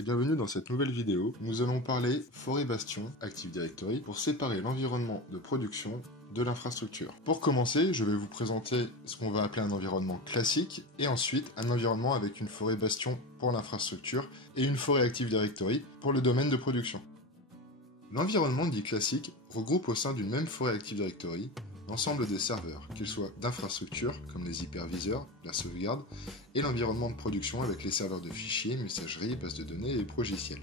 Et bienvenue dans cette nouvelle vidéo. Nous allons parler forêt bastion Active Directory pour séparer l'environnement de production de l'infrastructure. Pour commencer, je vais vous présenter ce qu'on va appeler un environnement classique et ensuite un environnement avec une forêt bastion pour l'infrastructure et une forêt Active Directory pour le domaine de production. L'environnement dit classique regroupe au sein d'une même forêt Active Directory l'ensemble des serveurs, qu'ils soient d'infrastructure, comme les hyperviseurs, la sauvegarde, et l'environnement de production avec les serveurs de fichiers, messagerie, bases de données et progiciels.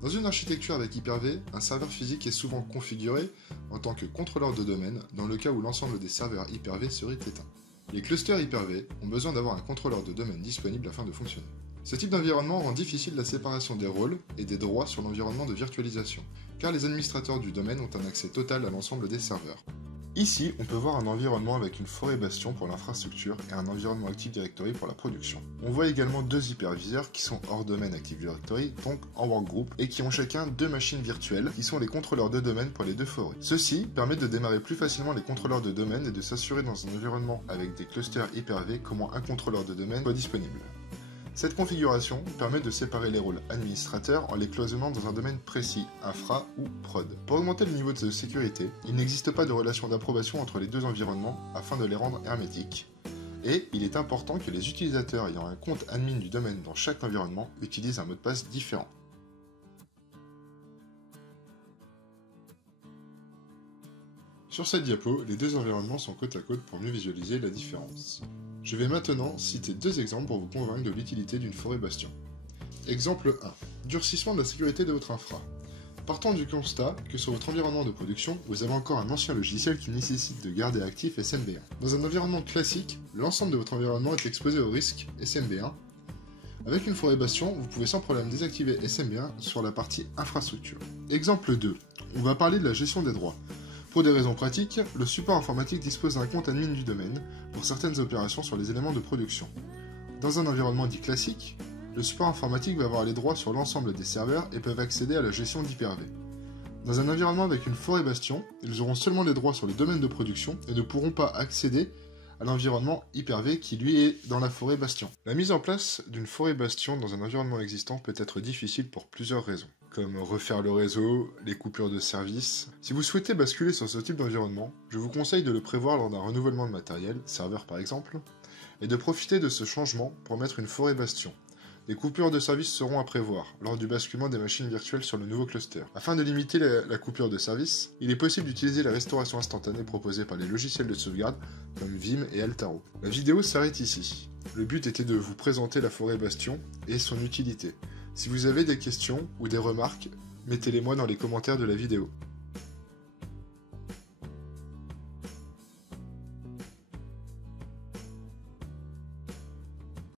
Dans une architecture avec Hyper-V, un serveur physique est souvent configuré en tant que contrôleur de domaine dans le cas où l'ensemble des serveurs Hyper-V serait éteint. Les clusters Hyper-V ont besoin d'avoir un contrôleur de domaine disponible afin de fonctionner. Ce type d'environnement rend difficile la séparation des rôles et des droits sur l'environnement de virtualisation, car les administrateurs du domaine ont un accès total à l'ensemble des serveurs. Ici, on peut voir un environnement avec une forêt bastion pour l'infrastructure et un environnement Active Directory pour la production. On voit également deux hyperviseurs qui sont hors domaine Active Directory, donc en workgroup, et qui ont chacun deux machines virtuelles qui sont les contrôleurs de domaine pour les deux forêts. Ceci permet de démarrer plus facilement les contrôleurs de domaine et de s'assurer dans un environnement avec des clusters Hyper-V comment un contrôleur de domaine soit disponible. Cette configuration permet de séparer les rôles administrateurs en les cloisonnant dans un domaine précis, infra ou prod. Pour augmenter le niveau de sécurité, il n'existe pas de relation d'approbation entre les deux environnements afin de les rendre hermétiques. Et il est important que les utilisateurs ayant un compte admin du domaine dans chaque environnement utilisent un mot de passe différent. Sur cette diapo, les deux environnements sont côte à côte pour mieux visualiser la différence. Je vais maintenant citer deux exemples pour vous convaincre de l'utilité d'une forêt bastion. Exemple 1. Durcissement de la sécurité de votre infra. Partons du constat que sur votre environnement de production, vous avez encore un ancien logiciel qui nécessite de garder actif SMB1. Dans un environnement classique, l'ensemble de votre environnement est exposé au risque SMB1. Avec une forêt bastion, vous pouvez sans problème désactiver SMB1 sur la partie infrastructure. Exemple 2. On va parler de la gestion des droits. Pour des raisons pratiques, le support informatique dispose d'un compte admin du domaine pour certaines opérations sur les éléments de production. Dans un environnement dit classique, le support informatique va avoir les droits sur l'ensemble des serveurs et peuvent accéder à la gestion d'Hyper-V. Dans un environnement avec une forêt bastion, ils auront seulement les droits sur le domaine de production et ne pourront pas accéder à l'environnement Hyper-V qui lui est dans la forêt bastion. La mise en place d'une forêt bastion dans un environnement existant peut être difficile pour plusieurs raisons, comme refaire le réseau, les coupures de services. Si vous souhaitez basculer sur ce type d'environnement, je vous conseille de le prévoir lors d'un renouvellement de matériel, serveur par exemple, et de profiter de ce changement pour mettre une forêt bastion. Les coupures de service seront à prévoir lors du basculement des machines virtuelles sur le nouveau cluster. Afin de limiter la coupure de service, il est possible d'utiliser la restauration instantanée proposée par les logiciels de sauvegarde comme Vim et Altaro. La vidéo s'arrête ici. Le but était de vous présenter la forêt bastion et son utilité. Si vous avez des questions ou des remarques, mettez-les moi dans les commentaires de la vidéo.